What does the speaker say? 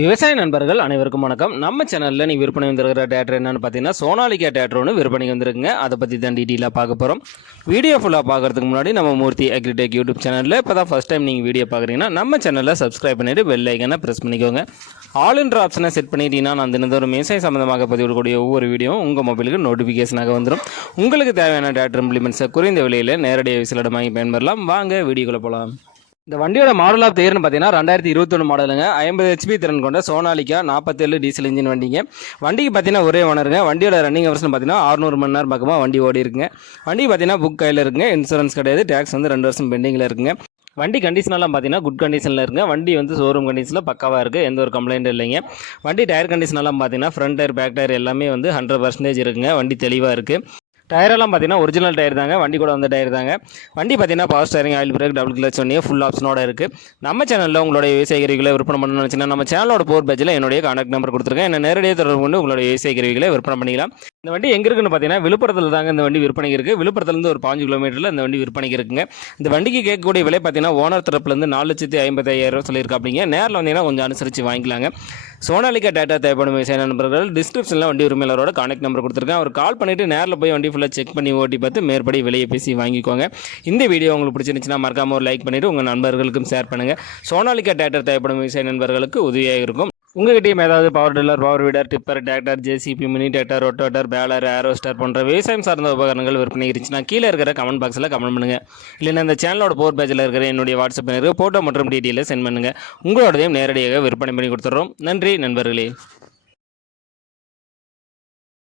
விவசாய நண்பர்கள் அனைவருக்கும் வணக்கம். நம்ம சேனலில் நீ விற்பனை வந்திருக்கிற டேட்டர் என்னன்னு பார்த்தீங்கன்னா சோனாலிகா டேட்டர் ஒன்று விற்பனைக்கு வந்திருக்குங்க. அதை பற்றி தான் டீட்டெயிலாக பார்க்க போகிறோம் வீடியோ ஃபுல்லாக பார்க்கறதுக்கு முன்னாடி நம்ம மூர்த்தி அக்ரிடெக் யூடியூப் சேனலில் இப்போ தான் ஃபஸ்ட் டைம் நீங்கள் வீடியோ பார்க்குறீங்கன்னா நம்ம சேனலில் சப்ஸ்கிரைப் பண்ணிவிட்டு பெல் ஐக்கனை ப்ரெஸ் பண்ணிக்கோங்க. ஆல் ஆப்ஷனை செட் பண்ணிட்டீங்கன்னா நான் தினந்தோறும் விவசாய சம்மந்தமாக பதிவிடக்கூடிய ஒவ்வொரு வீடியோவும் உங்கள் மொபைலுக்கு நோட்டிஃபிகேஷனாக வந்துடும் உங்களுக்கு தேவையான டேட்டர் இம்ப்ளிமெண்ட்ஸை குறைந்த விலையில் நேரடியாக விசிலிடம் வாங்கி பயன்பெறலாம். வாங்க வீடியோக்குள்ளே போகலாம் இந்த வண்டியோட மாடல் ஆஃப் தேர்னு பார்த்தீங்கன்னா ரெண்டாயிரத்தி இருபத்தொன்று மாடலுங்க ஐம்பது ஹெச்பி திறன் கொண்ட சோனாலிக்கா நாற்பத்தேழு டீசல் இன்ஜின் வண்டிங்க. வண்டிக்கு பார்த்தீங்கன்னா ஒரே ஓனருங்க வண்டியோட ரன்னிங் ஹவர்ஸ்னு பார்த்தீங்கன்னா ஆறுநூறு மணி நேரம் பக்கமாக வண்டி ஓடி இருக்குங்க. வண்டி பார்த்தீங்கன்னா புக் கையில் இருக்குங்க. இன்சூரன்ஸ் கிடையாது. டேக்ஸ் வந்து ரெண்டு வருஷம் பெண்டிங்கில் இருக்குங்க. வண்டி கண்டிஷனெல்லாம் பார்த்தீங்கன்னா குட் கண்டிஷனில் இருக்குங்க. வண்டி வந்து ஷோரூம் கண்டிஷனில் பக்காவாக இருக்குது எந்த ஒரு கம்ப்ளைண்ட்டும் இல்லைங்க. வண்டி டயர் கண்டிஷனெல்லாம் பார்த்தீங்கன்னா ஃப்ரண்ட் டயர் பேக் டயர் எல்லாமே வந்து ஹண்ட்ரட் பர்சன்டேஜ் இருக்குங்க. வண்டி தெளிவாக இருக்குது டயரெல்லாம் பார்த்தீங்கன்னா ஒரிஜினல் டயர் தாங்க. வண்டி கூட வந்த டயர் தாங்க. வண்டி பார்த்தீங்கன்னா power steering oil brake double clutch ஒன்றிய ஃபுல் ஆப்ஷனோட இருக்குது நம்ம சேனலில் உங்களுடைய விவசாய கருவிகளை விற்பனை பண்ணணும்னு வச்சுன்னா நம்ம சேனலோட போர் பேஜில் என்னுடைய கான்டாக்ட் நம்பர் கொடுத்துருக்கேன். என்ன நேரடியாக தொடர்பு கொண்டு உங்களுடைய விவசாய கருவிகளை விற்பனை பண்ணிக்கலாம். இந்த வண்டி எங்கே இருக்குன்னு பார்த்தீங்கன்னா விழுப்புரத்தில் தாங்க இந்த வண்டி விற்பனைக்கு இருக்குது விழுப்புரத்துலேருந்து ஒரு பாஞ்சு கிலோமீட்டரில் இந்த வண்டி விற்பனைக்கு இருக்குங்க. இந்த வண்டிக்கு கேட்கக்கூடிய விலை பார்த்தீங்கன்னா ஓனர் தரப்புலேருந்து நாலு லட்சத்தி ஐம்பத்தாயிரம் ரூபா சொல்லியிருக்காப்பிங்க நேரில் வந்தீங்கன்னா கொஞ்சம் அனுசரித்து வாங்கிக்கலாங்க. சோனாலிக்கா டேட்டா தேவைப்படும் விவசாய நண்பர்கள் டிஸ்கிரிப்ஷனில் வண்டி உரிமையாளரோட கான்டாக்ட் நம்பர் கொடுத்துருக்கேன். அவர் கால் பண்ணிவிட்டு நேரில் போய் வண்டி ஃபுல்லாக செக் பண்ணி ஓட்டி பார்த்து மேற்படி விலையை பேசி வாங்கிக்கோங்க. இந்த வீடியோ உங்களுக்கு பிடிச்சிருந்துச்சுன்னா மறக்காமல் ஒரு லைக் பண்ணிவிட்டு உங்கள் நண்பர்களுக்கும் ஷேர் பண்ணுங்கள் சோனாலிக்கா டிராக்டர் தேவைப்படும் விவசாய நண்பர்களுக்கு உதவியாக இருக்கும். உங்ககிட்டயும் ஏதாவது power tiller power weeder tipper tractor JCB mini tractor rotator baler ஏரோஸ்டர் போன்ற விவசாயம் சார்ந்த உபகரணங்கள் விற்பனை இருந்துச்சுன்னா கீழே இருக்கிற கமெண்ட் பாக்ஸில் கமெண்ட் பண்ணுங்கள் இல்லைன்னா இந்த சேனலோட போர் பேஜில் இருக்கிற என்னுடைய வாட்ஸ்அப் இருக்க ஃபோட்டோ மற்றும் டீட்டெயிலை சென்ட் பண்ணுங்கள் உங்களோடதையும் நேரடியாக விற்பனை பண்ணி கொடுத்துட்றோம். நன்றி நண்பர்களே.